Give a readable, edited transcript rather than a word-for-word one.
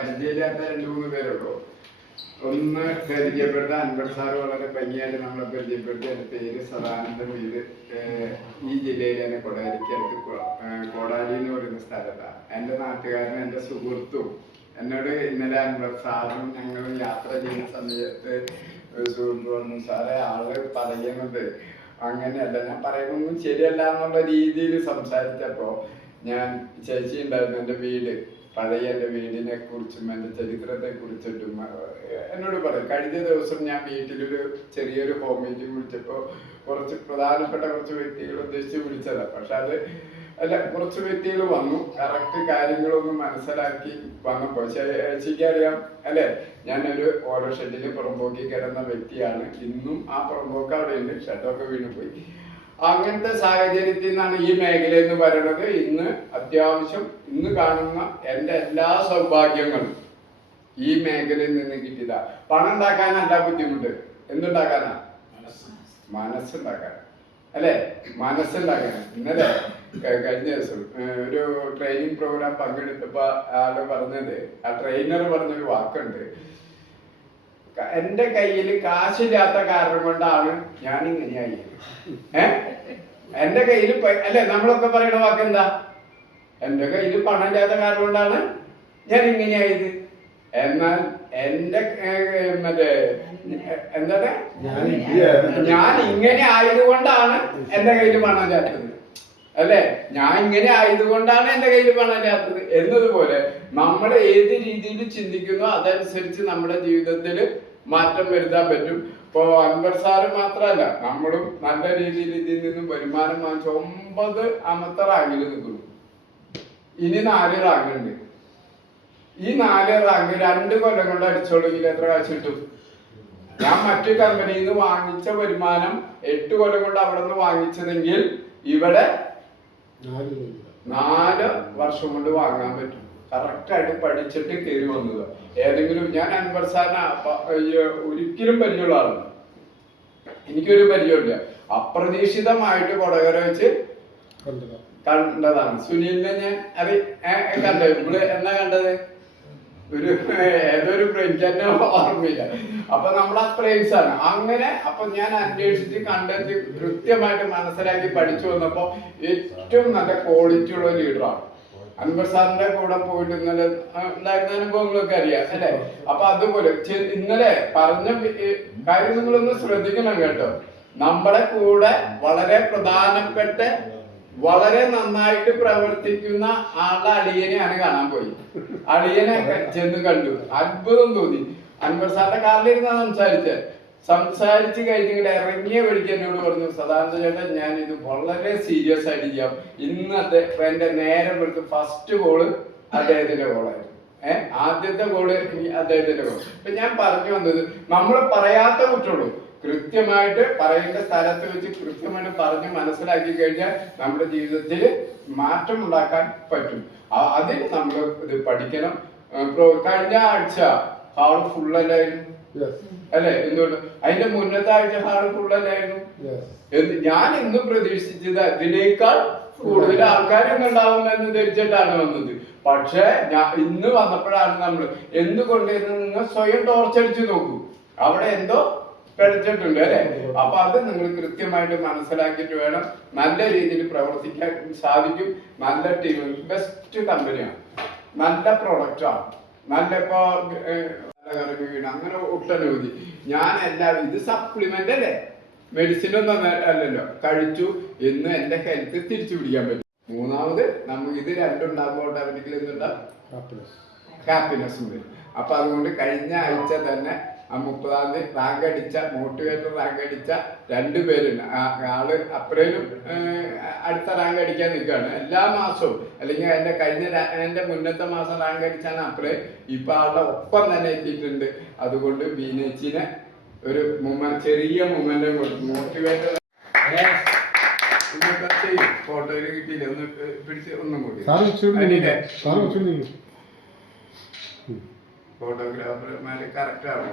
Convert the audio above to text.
പരിചയമില്ലാത്ത 2-3 പേരുള്ളൂ. ഒന്ന് പരിചയപ്പെടുത്ത അൻവർ സാറ് വളരെ ഭംഗിയായിട്ട് നമ്മളെ പരിചയപ്പെടുത്തി. എൻ്റെ പേര് സദാനന്ദ, വീട് ഈ ജില്ലയിലെ തന്നെ കൊടാലിക്കടുത്ത് കോടാലി എന്ന് പറയുന്ന സ്ഥലത്താണ്. എൻ്റെ നാട്ടുകാരനും എൻ്റെ സുഹൃത്തും എന്നോട് ഇന്നലെ അൻവർ സാറും ഞങ്ങൾ യാത്ര ചെയ്യുന്ന സമയത്ത് സുഹൃത്ത് വന്നു, സാറേ ആള് പറയുന്നത് അങ്ങനെയല്ല, ഞാൻ പറയുന്നൊന്നും ശരിയല്ല എന്നുള്ള രീതിയിൽ സംസാരിച്ചപ്പോൾ ഞാൻ ചേച്ചി ഉണ്ടായിരുന്നു എൻ്റെ വീട്, പഴയ എൻ്റെ വീടിനെ കുറിച്ചും എൻ്റെ ചരിത്രത്തെ കുറിച്ചിട്ടും എന്നോട് പറയും. കഴിഞ്ഞ ദിവസം ഞാൻ വീട്ടിലൊരു ചെറിയൊരു ഹോം മീറ്റിംഗ് വിളിച്ചപ്പോൾ കുറച്ച് പ്രധാനപ്പെട്ട കുറച്ച് വ്യക്തികൾ ഉദ്ദേശിച്ച് വിളിച്ചതാണ്. പക്ഷെ അത് അല്ല, കുറച്ച് വ്യക്തികൾ വന്നു, കറക്റ്റ് കാര്യങ്ങളൊന്നും മനസ്സിലാക്കി വന്നപ്പോൾ ചേച്ചിക്ക് അറിയാം അല്ലേ, ഞാനൊരു ഓരോ ഷെഡിൽ പുറമ്പോക്കി കിടന്ന വ്യക്തിയാണ്. ഇന്നും ആ പുറമ്പോക്ക് അവിടെ ഉണ്ട്, ഷെഡൊക്കെ വീണുപോയി. അങ്ങനത്തെ സാഹചര്യത്തിൽ നിന്നാണ് ഈ മേഖല എന്ന് പറയുന്നത്. ഇന്ന് അത്യാവശ്യം ഇന്ന് കാണുന്ന എൻ്റെ എല്ലാ സൗഭാഗ്യങ്ങളും ഈ മേഖലയിൽ നിന്ന് കിട്ടിയതാ. പണം ഉണ്ടാക്കാനല്ല ബുദ്ധിമുട്ട്, എന്തുണ്ടാക്കാനാ? മനസ്സുണ്ടാക്കാൻ അല്ലേ, മനസ്സുണ്ടാക്കാൻ. ഇന്നലെ കഴിഞ്ഞ ദിവസം ഒരു ട്രെയിനിങ് പ്രോഗ്രാം പങ്കെടുത്തപ്പോ ആള് പറഞ്ഞത്, ആ ട്രെയിനർ പറഞ്ഞൊരു വാക്കുണ്ട്, എൻ്റെ കയ്യിൽ കാശില്ലാത്ത കാരണം കൊണ്ടാണ് ഞാൻ ഇങ്ങനെയായി. എൻ്റെ കയ്യിൽ അല്ലെ, നമ്മളൊക്കെ പറയുന്ന വാക്ക് എന്താ? എൻ്റെ കയ്യിൽ പണം ഇല്ലാത്ത കാരണം കൊണ്ടാണ് ഞാൻ ഇങ്ങനെയായത്. എന്നാൽ എൻ്റെ മറ്റേ എന്താണ്, ഞാൻ ഇങ്ങനെ ആയതുകൊണ്ടാണ് എൻ്റെ കയ്യിൽ പണം ഇല്ലാത്തത് അല്ലെ, ഞാൻ ഇങ്ങനെ ആയതുകൊണ്ടാണ് എൻ്റെ കയ്യിൽ പണം ഇല്ലാത്തത് എന്നതുപോലെ നമ്മൾ ഏത് രീതിയിൽ ചിന്തിക്കുന്നോ അതനുസരിച്ച് നമ്മുടെ ജീവിതത്തിൽ മാറ്റം വരുത്താൻ പറ്റും. ഇപ്പോൾ അൻവർ സാറ് മാത്രമല്ല, നമ്മളും നല്ല രീതിയിൽ ഇതിൽ നിന്നും വരുമാനം വാങ്ങിച്ച് 9ാമത്തെ റാങ്കിൽ നിൽക്കുന്നു. ഇനി 4 റാങ്കുണ്ട്. ഈ 4 റാങ്ക് 2 കൊല്ലം കൊണ്ട് അടിച്ചോളെങ്കിൽ എത്ര കാശ് കിട്ടും? ഞാൻ മറ്റു കമ്പനിയിൽ നിന്ന് വാങ്ങിച്ച വരുമാനം 8 കൊല്ലം കൊണ്ട് അവിടെ നിന്ന് വാങ്ങിച്ചതെങ്കിൽ ഇവിടെ 4 വർഷം കൊണ്ട് വാങ്ങാൻ പറ്റും. കറക്റ്റായിട്ട് പഠിച്ചിട്ട് കയറി വന്നത്. ഏതെങ്കിലും ഞാൻ അൻവർ സാറിനെ ഒരിക്കലും പരിചയമുള്ള ആളാണ്, എനിക്കൊരു പരിചയമില്ല. അപ്രതീക്ഷിതമായിട്ട് കൊടകര വെച്ച് കണ്ടതാണ്. സുനിലിനെ ഞാൻ അത് കണ്ടത്. ഇവിടെ എന്നാ കണ്ടത്? ഒരു ഏതൊരു ഫ്രണ്ട്സ് തന്നെ ഓർമ്മയില്ല. അപ്പൊ നമ്മുടെ ഫ്രണ്ട്സ് ആണ്. അങ്ങനെ അപ്പൊ ഞാൻ അന്വേഷിച്ച് കണ്ടെത്തി കൃത്യമായിട്ട് മനസ്സിലാക്കി പഠിച്ചു വന്നപ്പോ ഏറ്റവും നല്ല ക്വാളിറ്റി ഉള്ള ലീഡറാണ്. അൻവർ സാറിന്റെ കൂടെ പോയിട്ട് ഇന്നലെ ഉണ്ടായിരുന്ന അനുഭവങ്ങളൊക്കെ അറിയാം അല്ലെ. അപ്പൊ അതുപോലെ ഇന്നലെ പറഞ്ഞ കാര്യം നിങ്ങളൊന്ന് ശ്രദ്ധിക്കണം കേട്ടോ. നമ്മുടെ കൂടെ വളരെ പ്രധാനപ്പെട്ട വളരെ നന്നായിട്ട് പ്രവർത്തിക്കുന്ന ആളുടെ അളിയനെയാണ് കാണാൻ പോയി. അളിയനെ ചെന്ന് കണ്ടു, അത്ഭുതം തോന്നി. അൻവർ സാറിന്റെ കാറിലിരുന്നാ സംസാരിച്ച് കഴിഞ്ഞിട്ട് ഇറങ്ങിയ വഴിക്ക് എന്നോട് പറഞ്ഞു, സദാനന്ദ ചേട്ടൻ ഞാൻ ഇത് വളരെ സീരിയസ് ആയിട്ട് ചെയ്യാം. ഇന്നത്തെ എന്റെ നേരം എടുത്ത് ഫസ്റ്റ് കോള് അദ്ദേഹത്തിന്റെ കോളായിരുന്നു. ആദ്യത്തെ കോള് അദ്ദേഹത്തിന്റെ കോള്. അപ്പൊ ഞാൻ പറഞ്ഞു വന്നത്, നമ്മൾ പറയാത്ത കുറ്റുള്ളൂ, കൃത്യമായിട്ട് പറയേണ്ട സ്ഥലത്ത് വെച്ച് കൃത്യമായിട്ട് പറഞ്ഞ് മനസ്സിലാക്കി കഴിഞ്ഞാൽ നമ്മുടെ ജീവിതത്തിൽ മാറ്റം ഉണ്ടാക്കാൻ പറ്റും. അതിന് നമ്മൾ ഇത് പഠിക്കണം. കഴിഞ്ഞ ആഴ്ച ഹാള് ഫുള്ളല്ലായിരുന്നു അല്ലെ? എന്തുകൊണ്ട്? അതിന്റെ മുന്നത്തെ ആഴ്ച ഹാള് ഫുള്ളല്ലായിരുന്നു. ഞാൻ ഇന്ന് പ്രതീക്ഷിച്ചത് അതിനേക്കാൾ കൂടുതൽ ആൾക്കാരൊന്നും ഉണ്ടാവുമെന്ന് ധരിച്ചിട്ടാണ് വന്നത്. പക്ഷെ ഇന്ന് വന്നപ്പോഴാണ് നമ്മൾ എന്തുകൊണ്ടിരുന്ന് നിങ്ങൾ സ്വയം ടോർച്ചടിച്ച് നോക്കൂ, അവിടെ എന്തോ പഠിച്ചിട്ടുണ്ട് അല്ലെ. അപ്പൊ അത് നിങ്ങൾ കൃത്യമായിട്ട് മനസ്സിലാക്കിയിട്ട് വേണം. നല്ല രീതിയിൽ പ്രവർത്തിക്കാൻ സാധിക്കും. നല്ല ടീം, ബെസ്റ്റ് കമ്പനിയാണ്, നല്ല പ്രൊഡക്റ്റാണ്, നല്ല ഇപ്പൊ വീണ് അങ്ങനെ ഒട്ടനവധി. ഞാൻ എല്ലാവരും ഇത് സപ്ലിമെന്റ് അല്ലേ, മെഡിസിൻ ഒന്നും അല്ലല്ലോ, കഴിച്ചു എന്ന് എന്റെ ഹെൽത്ത് തിരിച്ചു പിടിക്കാൻ പറ്റും. മൂന്നാമത് നമുക്ക് ഇത് രണ്ടുണ്ടാകുമ്പോൾ ഓട്ടോമാറ്റിക്കലി എന്തുണ്ടാവും? ഹാപ്പിനെസ് ഉണ്ട്. അപ്പൊ അതുകൊണ്ട് കഴിഞ്ഞ ആഴ്ച തന്നെ 30ാം തീയതി റാങ്ക് അടിച്ച മോട്ടിവേറ്റർ റാങ്ക് അടിച്ച 2 പേരുണ്ട്. ആള് അപ്പറേലും അടുത്ത റാങ്ക് അടിക്കാൻ നിൽക്കുകയാണ് എല്ലാ മാസവും. അല്ലെങ്കിൽ എന്റെ മുന്നത്തെ മാസം റാങ്ക് അടിച്ചാണ് അപ്പറേ. ഇപ്പൊ ആളുടെ ഒപ്പം തന്നെ എത്തിയിട്ടുണ്ട്. അതുകൊണ്ട് ബീനേച്ചിനെ ഒരു ചെറിയ മൂമെന്റ് കൊടുത്തു. മോട്ടിവേറ്റർ ഫോട്ടോയിൽ കിട്ടിയില്ല, ഒന്ന് പിടിച്ച് ഒന്നും കൂടി. ഫോട്ടോഗ്രാഫർമാര് കറക്റ്റ് ആണ്.